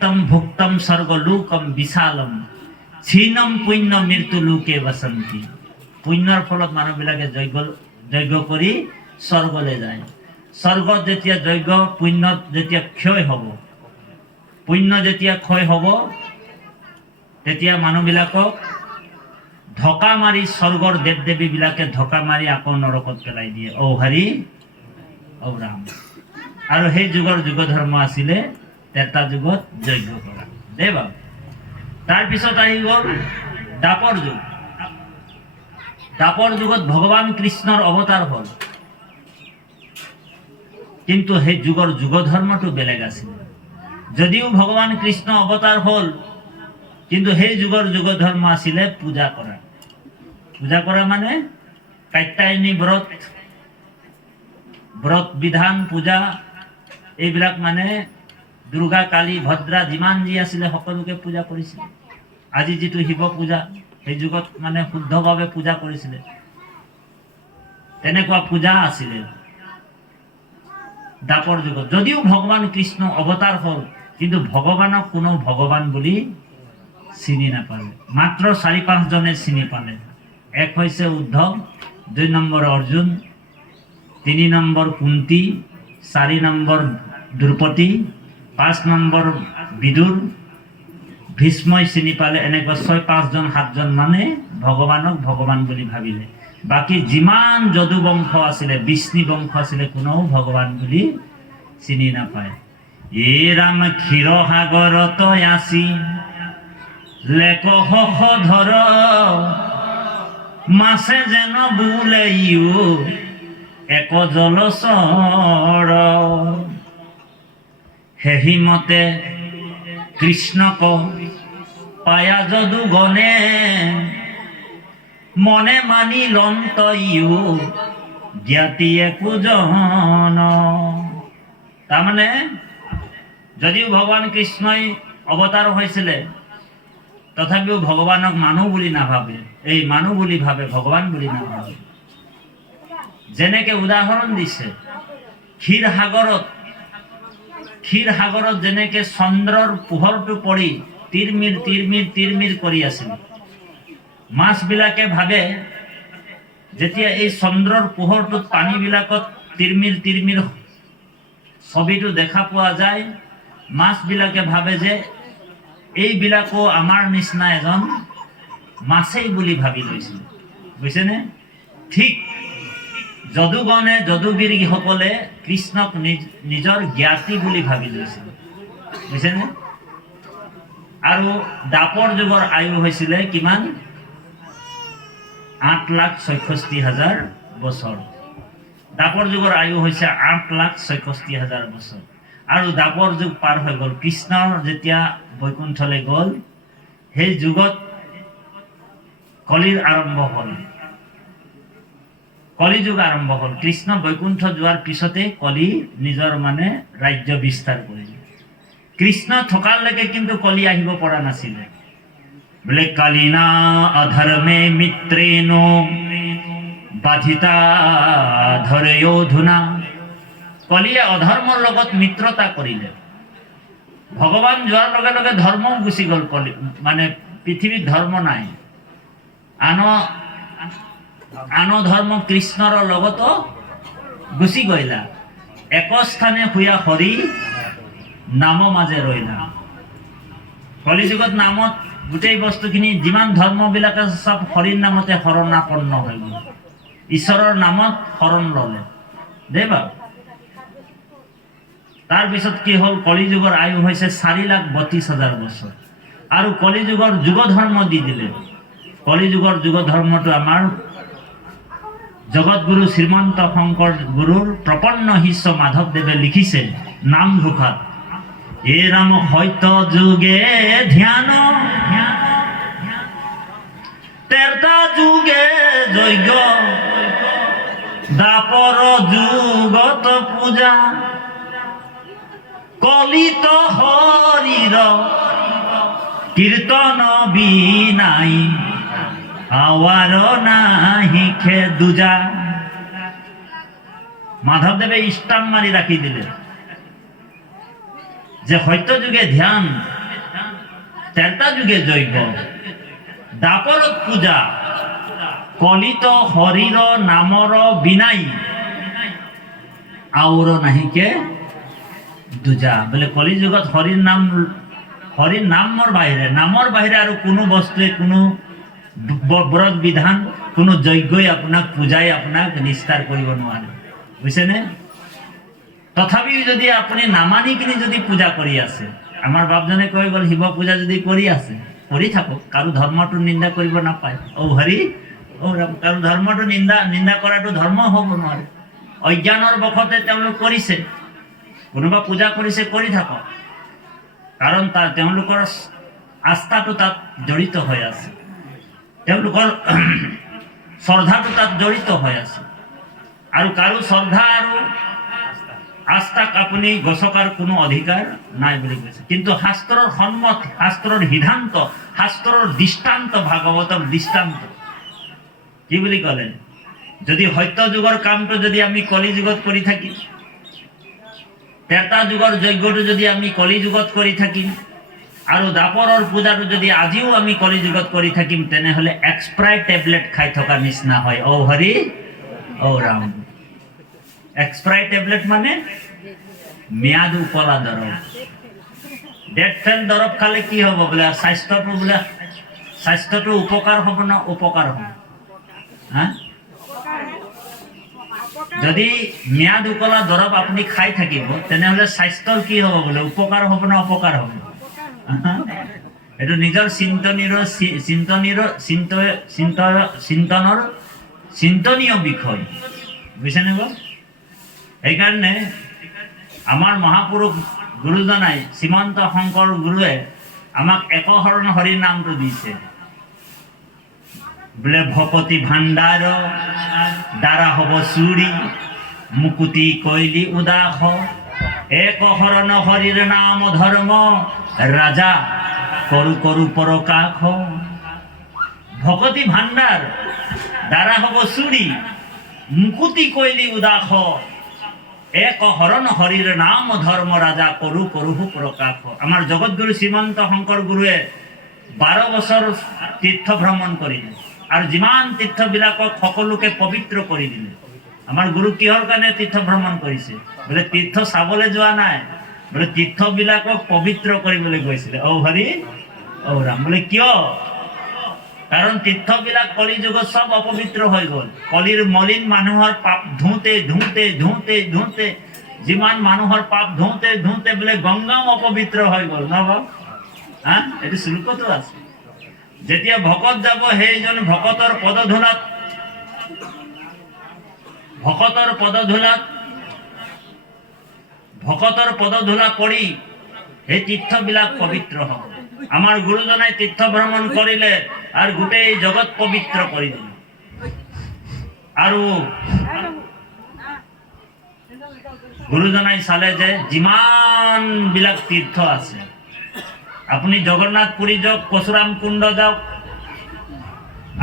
তম ভুক্তম স্বৰ্গলোকম বিশালম ছিনম পুণ্য মৃত্যু লোকে বসন্তি। পুণ্যৰ ফলত মানুহবিলাকে যজ্ঞ কৰি স্বৰ্গলৈ যায়। স্বৰ্গত যেতিয়া যজ্ঞ পুণ্যত যেতিয়া ক্ষয় হ'ব, পুণ্য যেতিয়া ক্ষয় হ'ব, তেতিয়া মানুহবিলাকক ঢকা মাৰি স্বৰ্গৰ দেৱ দেৱীবিলাকে ঢকা মাৰি আকৌ নৰকত পেলাই দিয়ে। ঔ হৰি ঔ ৰাম। আৰু সেই যুগৰ যুগ ধৰ্ম আছিলে ত্ৰেতা যুগত যজ্ঞ কৰা। দেই বাবু, তাৰপিছত আহি গ'ল দ্বাপৰ যুগ। দ্বাপৰ যুগত ভগৱান কৃষ্ণৰ অৱতাৰ হ'ল, কিন্তু সেই যুগৰ যুগ ধৰ্মটো বেলেগ আছিলে। যদিও ভগৱান কৃষ্ণ অৱতাৰ হ'ল, কিন্তু সেই যুগৰ যুগ ধৰ্ম আছিলে পূজা কৰা। পূজা কৰা মানে কাত্যায়নী ব্ৰত, ব্ৰত বিধান পূজা, এইবিলাক মানে দুৰ্গা কালী ভদ্ৰা যিমান যি আছিলে সকলোকে পূজা কৰিছিলে। আজি যিটো শিৱ পূজা, সেই যুগত মানে শুদ্ধভাৱে পূজা কৰিছিলে, তেনেকুৱা পূজা আছিলে দ্বাপৰ যুগত। যদিও ভগৱান কৃষ্ণ অৱতাৰ হ'ল, কিন্তু ভগৱানক কোনো ভগৱান বুলি চিনি নাপালে। মাত্ৰ ৪-৫ জনে চিনি পালে। এক হৈছে Uddhav, ২ number Arjun, ৩ number Kunti, ৪ number Draupadi, ৫ number Vidur, ভীষ্মই চিনি পালে। এনেকুৱা ৬-৫ জন ৭ জন মানে ভগৱানক ভগৱান বুলি ভাবিলে। বাকী যিমান যদু বংশ আছিলে, বিষ্ণু বংশ আছিলে, কোনেও ভগৱান বুলি চিনি নাপায়। এ ৰাম ক্ষীৰসাগৰত আসি লেক ধৰ, মাছে যেন বোলে ইও এক জলচৰ। হেহিমতে কৃষ্ণক পায়া যদু গণে, মনে মানি লন্ত ইও জ্ঞাতি একোজন। তাৰমানে যদিও ভগৱান কৃষ্ণই অৱতাৰ হৈছিলে, তথাপিও ভগৱানক মানুহ বুলি নাভাবে। এই মানুহ বুলি ভাবে, ভগৱান বুলি নাভাবে। যেনেকে উদাহৰণ দিছে, ক্ষীৰসাগৰত যেনেকে চন্দ্ৰৰ পোহৰটো পৰি তিৰমিৰ তিৰমিৰ তিৰমিৰ কৰি আছিল, মাছবিলাকে ভাবে যেতিয়া এই চন্দ্ৰৰ পোহৰটোত পানীবিলাকত তিৰমিৰ তিৰমিৰ ছবিটো দেখা পোৱা যায়, মাছবিলাকে ভাবে যে এইবিলাকো আমাৰ নিচিনা এজন মাছেই বুলি ভাবি লৈছিল। বুজিছেনে? ঠিক যদুগণে, যদুবীৰসকলে কৃষ্ণক নিজৰ জ্ঞাতি বুলি ভাবি লৈছিল। বুজিছেনে? আৰু দ্বাপৰ যুগৰ আয়ু হৈছিলে কিমান? ৮,৬৪,০০০ বছৰ। দ্বাপৰ যুগৰ আয়ু হৈছে ৮,৬৪,০০০ বছৰ। আৰু দ্বাপৰ যুগ পাৰ হৈ গ'ল। কৃষ্ণ যেতিয়া বৈকুণ্ঠলৈ গ'ল, সেই যুগত কলিৰ আৰম্ভ হ'ল, কলি যুগ আৰম্ভ হ'ল। কৃষ্ণ বৈকুণ্ঠ যোৱাৰ পিছতে কলি নিজৰ মানে ৰাজ্য বিস্তাৰ কৰিলে। কৃষ্ণ থকালৈকে কিন্তু কলি আহিব পৰা নাছিলে। বোলে কালিনা অধৰ্মে মিত্ৰেণ বাধিতা ধৰেয়ো ধুনা। কলিয়ে অধৰ্মৰ লগত মিত্ৰতা কৰিলে। ভগৱান যোৱাৰ লগে লগে ধৰ্মও গুচি গ'ল। কলি মানে পৃথিৱীত ধৰ্ম নাই। আন ধৰ্ম কৃষ্ণৰ লগতো গুচি গ'লা। একস্থানে শুয়া হৰি নাম মাজে ৰৈলা। কলিযুগত নামত গোটেই বস্তুখিনি, যিমান ধৰ্মবিলাক আছে, চব হৰিৰ নামতে শৰণাপন্ন হৈ গ'ল। ঈশ্বৰৰ নামত শৰণ ল'লে। দেই বাৰু, তাৰপিছত কি হ'ল? কলিযুগৰ আয়ু হৈছে ৪,৩২,০০০ বছৰ। আৰু কলিযুগৰ যুগ ধৰ্ম দি দিলে। কলিযুগৰ যুগ ধৰ্মটো আমাৰ জগতগুৰু শ্ৰীমন্ত শংকৰ গুৰুৰ প্ৰপন্ন শিষ্য মাধৱদেৱে লিখিছে নামঘোষাত। এ ৰাম সত্য যুগে ধ্যান, ত্ৰেতা যুগে যজ্ঞ, দ্বাপৰ যুগত পূজা, কলিত হৰিৰ কীৰ্তন বিনাই আৱাৰ নাহি খে দুজা। মাধৱদেৱে ষ্টাম্প মাৰি ৰাখি দিলে যে সত্য যুগে ধ্যান, ত্ৰেতা যুগে যজ্ঞ, দাপৰত পূজা, কলিত হৰিৰ নামৰ বিনাই আউৰ নাহিকে দুজা। বলে কলি যুগত হৰিৰ নামৰ বাহিৰে আৰু কোনো বস্তুৱে কোনো ব্ৰত বিধান কোনো যজ্ঞই আপোনাক পূজাই আপোনাক নিস্তাৰ কৰিব নোৱাৰে, বুজিছেনে? তথাপিও যদি আপুনি নামানি কিনি যদি পূজা কৰি আছে, আমাৰ বাপজনে কৈ গ'ল শিৱ পূজা যদি কৰি আছে কৰি থাকক, কাৰো ধৰ্মটো নিন্দা কৰিব নাপায়। হৰি ৰাম, কাৰো ধৰ্মটো নিন্দা কৰাটো ধৰ্ম হ'ব নোৱাৰে। অজ্ঞানৰ বশতে তেওঁলোক কৰিছে, কোনোবা পূজা কৰিছে কৰি থাকক, কাৰণ তেওঁলোকৰ আস্থাটো তাত জড়িত হৈ আছে, তেওঁলোকৰ শ্ৰদ্ধাটো তাত জড়িত হৈ আছে। আৰু কাৰো শ্ৰদ্ধা আৰু আস্থাক আপুনি গছকাৰ কোনো অধিকাৰ নাই বুলি কৈছে। কিন্তু শাস্ত্ৰৰ সন্মত, শাস্ত্ৰৰ সিদ্ধান্ত, শাস্ত্ৰৰ দৃষ্টান্ত, ভাগৱতৰ দৃষ্টান্ত কি বুলি ক'লে? যদি সত্য যুগৰ কামটো যদি আমি কলি যুগত কৰি থাকিম, ত্ৰেতা যুগৰ যজ্ঞটো যদি আমি কলি যুগত কৰি থাকিম, আৰু দাপৰৰ পূজাটো যদি আজিও আমি কলি যুগত কৰি থাকিম, তেনেহ'লে এক্সপায়াৰ টেবলেট খাই থকা নিচিনা হয়। হৰি ৰাম। এক্সপায়াৰ টেবলেট মানে ম্যাদ উপলা দৰৱ। ডেট ফেল দৰৱ খালে কি হ'ব বোলে? স্বাস্থ্যটো উপকাৰ হ'ব না উপকাৰ হ'ব? যদি ম্যাদ উপলা দৰৱ আপুনি খাই থাকিব, তেনেহ'লে স্বাস্থ্যৰ কি হ'ব বোলে? উপকাৰ হ'ব না অপকাৰ হ'ব? এইটো নিজৰ চিন্তনীয় বিষয়, বুজিছেনে বাৰু? সেইকাৰণে আমাৰ মহাপুৰুষ গুৰুজনাই, শ্ৰীমন্ত শংকৰ গুৰুৱে আমাক একশৰণ হৰিৰ নামটো দিছে। বোলে ভকতি ভাণ্ডাৰ দ্বাৰা হ'ব চুৰি, মুকুতি কৈলি উদাস, একশৰণ হৰিৰ নাম ধৰ্ম, ৰাজা কৰু পৰকাশ। ভকতি ভাণ্ডাৰ দ্বাৰা হ'ব চুৰি, মুকুতি কৈলি উদাস, একশৰণ হৰিৰ নাম ধৰ্ম, ৰাজা কৰু প্ৰকাশ। আমাৰ জগতগুৰু শ্ৰীমন্ত শংকৰ গুৰুৱে 12 বছৰ তীৰ্থ ভ্ৰমণ কৰিলে, আৰু যিমান তীৰ্থবিলাকক সকলোকে পবিত্ৰ কৰি দিলে। আমাৰ গুৰু কিহৰ কাৰণে তীৰ্থ ভ্ৰমণ কৰিছে? বোলে তীৰ্থ চাবলৈ যোৱা নাই, বোলে তীৰ্থবিলাকক পবিত্ৰ কৰিবলৈ গৈছিলে। হৰি ৰাম। বোলে কিয়? কাৰণ তীৰ্থবিলাক কলি যুগত চব অপবিত্ৰ হৈ গ'ল। কলিৰ মলিন মানুহৰ পাপ ধুওঁতে যিমান মানুহৰ পাপ ধুওঁতে বোলে গংগাও অপবিত্ৰ হৈ গ'ল। এইটো শ্লোকতো আছে। যেতিয়া ভকত যাব, সেইজন ভকতৰ পদধূলা পৰি সেই তীৰ্থবিলাক পবিত্ৰ হ'ব। আমাৰ গুৰুজনাই তীৰ্থ ভ্ৰমণ কৰিলে আৰু গোটেই জগত পবিত্ৰ কৰি দিলে। আৰু গুৰুজনাই চালে যে যিমান বিলাক তীৰ্থ আছে, আপুনি জগন্নাথ পুৰী যাওক, পৰশুৰাম কুণ্ড যাওক,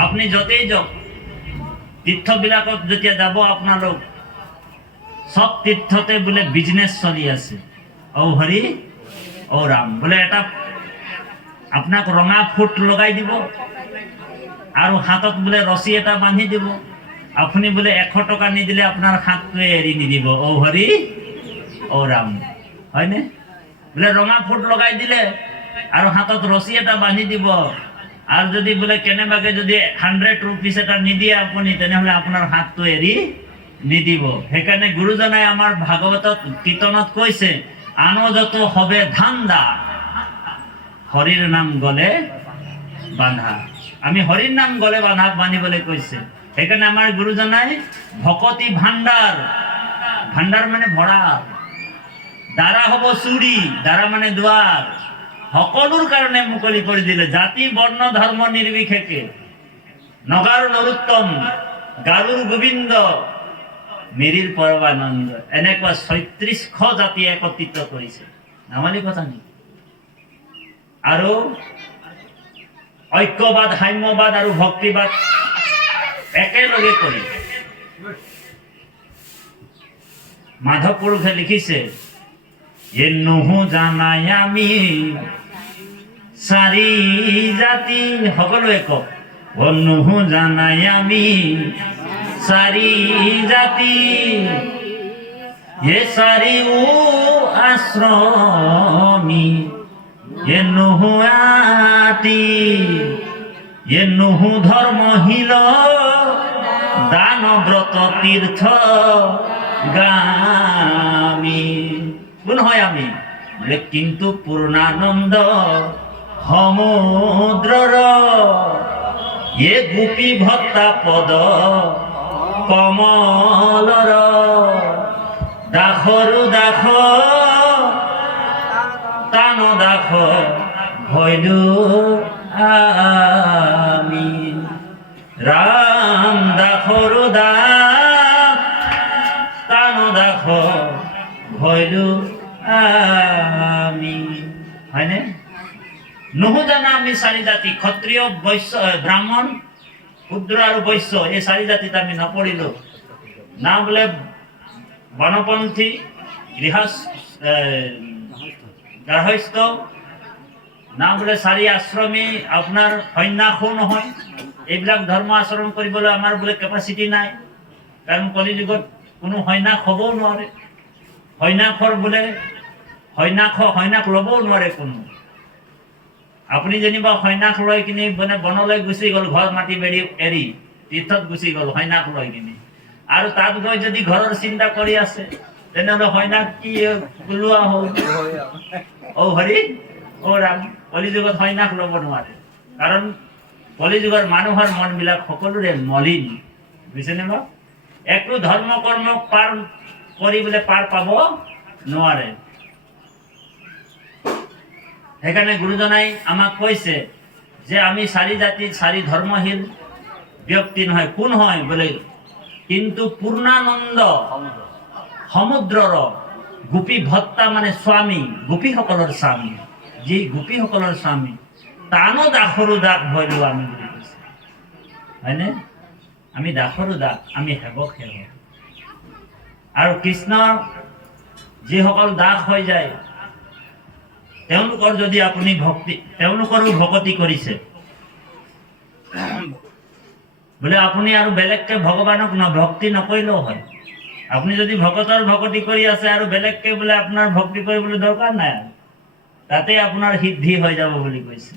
আপুনি য'তেই যাওক, তীৰ্থবিলাকত যেতিয়া যাব আপোনালোক, সব তীৰ্থতে বোলে বিজনেছ চলি আছে। হৰি ৰাম। বোলে এটা আপোনাক ৰঙা ফুট লগাই দিব, আৰু হাতত বোলে ৰছী এটা বান্ধি দিব। আপুনি বোলে 100 টকা নিদিলে আপোনাৰ হাতটোৱে এৰি নিদিব। হৰি ৰাম, হয়নে? বোলে ৰঙা ফুট লগাই দিলে আৰু হাতত ৰছী এটা বান্ধি দিব, আৰু যদি বোলে কেনেবাকে যদি 100 ৰুপিজ এটা নিদিয়ে আপুনি, তেনেহ'লে আপোনাৰ হাতটো এৰি নিদিব। সেইকাৰণে গুৰুজনাই আমাৰ ভাগৱতত কীৰ্তনত কৈছে, আনো যত হবে ধান্দা, হৰিৰ নাম গলে বান্ধা। আমি হৰিৰ নাম গলে বান্ধিবলৈ কৈছে। সেইকাৰণে আমাৰ গুৰুজনাই ভকতি ভাণ্ডাৰ মানে ভঁৰাল, দ্বাৰা হ'ব চুৰি, দ্বাৰা মানে দুৱাৰ, সকলোৰ কাৰণে মুকলি কৰি দিলে। জাতি বৰ্ণ ধৰ্ম নিৰ্বিশেষে, নগাৰ নৰোত্তম, গাৰুৰ গোবিন্দ, মিৰিৰ পৰমানন্দ, এনেকুৱা 3600 জাতি একত্ৰিত কৰিছে। ধেমালি কথা নেকি? আৰু ঐক্যবাদ, সাম্যবাদ আৰু ভক্তিবাদ একেলগে কৰি মাধৱ পুৰুষে লিখিছে, এ নুহু জানাই আমি চাৰি জাতি, সকলোৱে কওক। অ নুহু জানাই আমি চাৰি জাতি, এ চাৰিও আশ্ৰমী, এ নুহু আতি, এ নুহু ধৰ্মশীল, দান ব্ৰত তীৰ্থ গামী। কোন হয় আমি? বোলে কিন্তু পূৰ্ণানন্দ সমুদ্ৰৰ এ গোপী ভত্তা পদ কমলৰ, দাসৰু দাস তান দাস ভৈলো আমি, ৰাম দাসৰু দাস তান দাস ভৈলো আমি। হয়নে? নুহু জানা আমি চাৰি জাতি, ক্ষত্ৰিয় বৈশ্য ব্ৰাহ্মণ শূদ্ৰ আৰু বৈশ্য, এই চাৰি জাতিত আমি নপৰিলো। না বোলে বনপন্থী, গাৰ্হস্থ, না বোলে চাৰি আশ্ৰমী, আপোনাৰ সন্যাসো নহয়। এইবিলাক ধৰ্ম আচৰণ কৰিবলৈ আমাৰ বোলে কেপাচিটি নাই, কাৰণ কলিযুগত কোনো সন্যাস হ'বও নোৱাৰে। সন্যাসৰ বোলে সন্যাস ল'বও নোৱাৰে কোনো। আপুনি যেনিবা সন্যাস লৈ কিনি মানে বনলৈ গুচি গ'ল, ঘৰ মাটি বেৰি এৰি তীৰ্থত গুচি গ'ল সন্যাস লৈ কিনি, আৰু তাত গৈ যদি ঘৰৰ চিন্তা কৰি আছে, তেনেহ'লে সন্যাস কি লোৱা হ'ল? অ হৰি অ ৰাম, কলিযুগত সন্যাস ল'ব নোৱাৰে, কাৰণ কলিযুগৰ মানুহৰ মনবিলাক সকলোৰে মলিন, বুজিছেনে বাৰু? একো ধৰ্ম কৰ্ম পাৰ কৰিবলৈ পাৰ পাব নোৱাৰে। সেইকাৰণে গুৰুজনাই আমাক কৈছে যে আমি চাৰি জাতি চাৰি ধৰ্মশীল ব্যক্তি নহয়। কোন হয় বোলে? কিন্তু পূৰ্ণানন্দ সমুদ্ৰৰ গোপী ভত্তা, মানে স্বামী, গোপীসকলৰ স্বামী, যি গোপীসকলৰ স্বামী, তানো দাসৰু দাস ভৈলো আমি বুলি কৈছে। হয়নে? আমি দাসৰু দাস, আমি সেৱক সেৱক। আৰু কৃষ্ণৰ যিসকল দাস হৈ যায়, তেওঁলোকৰ যদি আপুনি তেওঁলোকৰো ভকতি কৰিছে, বোলে আপুনি আৰু বেলেগকে ভগৱানক ভক্তি নকৰিলেও হয়। আপুনি যদি ভকতৰ ভকতি কৰি আছে আৰু বেলেগকে বোলে আপোনাৰ ভক্তি কৰিবলৈ দৰকাৰ নাই, তাতে আপোনাৰ সিদ্ধি হৈ যাব বুলি কৈছে।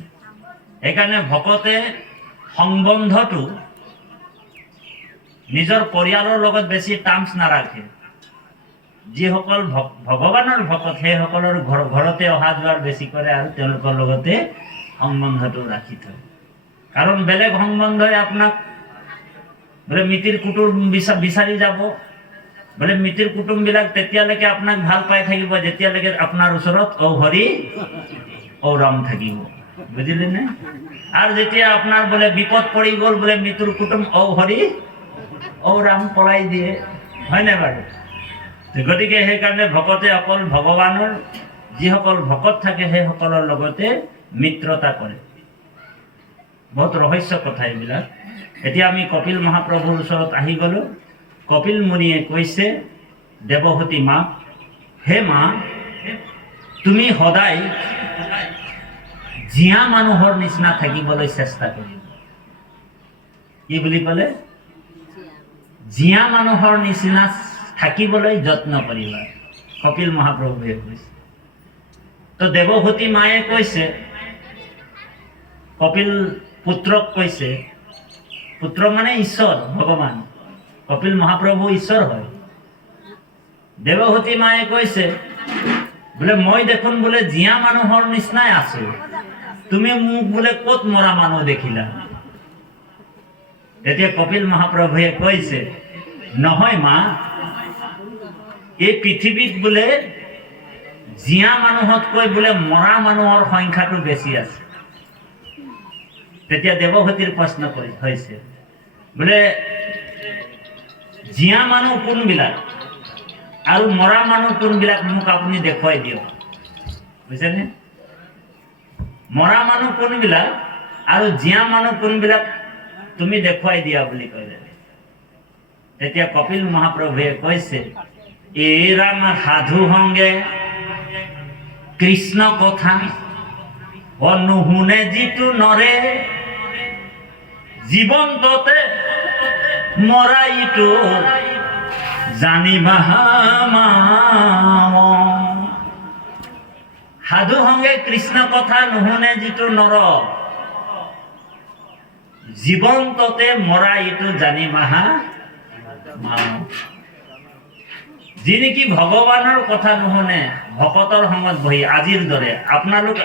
সেইকাৰণে ভকতে সংবন্ধটো নিজৰ পৰিয়ালৰ লগত বেছি টাৰ্মছ নাৰাখে। যিসকল ভগৱানৰ ভকত, সেইসকলৰ ঘৰতে অহা যোৱাৰ বেছি কৰে আৰু তেওঁলোকৰ লগতে সংবন্ধটো ৰাখি থয়। কাৰণ বেলেগ সংবন্ধই আপোনাক বোলে মিতিৰ কুটুম বিচাৰি যাব, বোলে মিতিৰ কুটুমবিলাক তেতিয়ালৈকে আপোনাক ভাল পাই থাকিব যেতিয়ালৈকে আপোনাৰ ওচৰত ঔ হৰি ঔ ৰাম থাকিব, বুজিলে নে? আৰু যেতিয়া আপোনাৰ বোলে বিপদ পৰি গ'ল, বোলে মিতিৰ কুটুম ঔ হৰি ঔ ৰাম পলাই দিয়ে, হয়নে বাৰু? গতিকে সেইকাৰণে ভকতে অকল ভগৱানৰ যিসকল ভকত থাকে সেইসকলৰ লগতে মিত্ৰতা কৰে। বহুত ৰহস্য কথা এইবিলাক। এতিয়া আমি কপিল মহাপ্ৰভুৰ ওচৰত আহি গ'লো। কপিল মুনিয়ে কৈছে দেৱহতী মাক, হে মা, তুমি সদায় জীয়া মানুহৰ নিচিনা থাকিবলৈ চেষ্টা কৰিবা। কি বুলি ক'লে? জীয়া মানুহৰ নিচিনা থাকিবলৈ যত্ন কৰিবা, কপিল মহাপ্ৰভুৱে কৈছে। তো দেৱহতী মায়ে কৈছে, কপিল পুত্ৰক কৈছে, পুত্ৰ মানে ঈশ্বৰ ভগৱান, কপিল মহাপ্ৰভু ঈশ্বৰ হয়। দেৱহতী মায়ে কৈছে বোলে মই দেখোন বোলে জীয়া মানুহৰ নিচিনাই আছো, তুমি মোক বোলে ক'ত মৰা মানুহ দেখিলা? তেতিয়া কপিল মহাপ্ৰভুৱে কৈছে, নহয় মা, এই পৃথিৱীত বোলে জীয়া মানুহতকৈ বোলে মৰা মানুহৰ সংখ্যাটো বেছি আছে। তেতিয়া দেৱহতীৰ প্ৰশ্ন হৈছে, বোলে জীয়া মানুহ কোনবিলাক আৰু মৰা মানুহ কোনবিলাক, মোক আপুনি দেখুৱাই দিয়ক, বুজিছেনে? মৰা মানুহ কোনবিলাক আৰু জীয়া মানুহ কোনবিলাক তুমি দেখুৱাই দিয়া বুলি কৈছে। তেতিয়া কপিল মহাপ্ৰভুৱে কৈছে, এই ৰাম সাধু সংগে কৃষ্ণ কথা নুশুনে যিটো নৰে, জীৱন্ততে মৰা ইটো জানিবা সাধু সংগে কৃষ্ণ কথা নুশুনে যিটো নৰ, জীৱন্ততে মৰা ইটো জানিবা যি নেকি ভগৱানৰ কথা নুশুনে ভকতৰ সংগত বহি আজিৰ দৰে আপোনালোক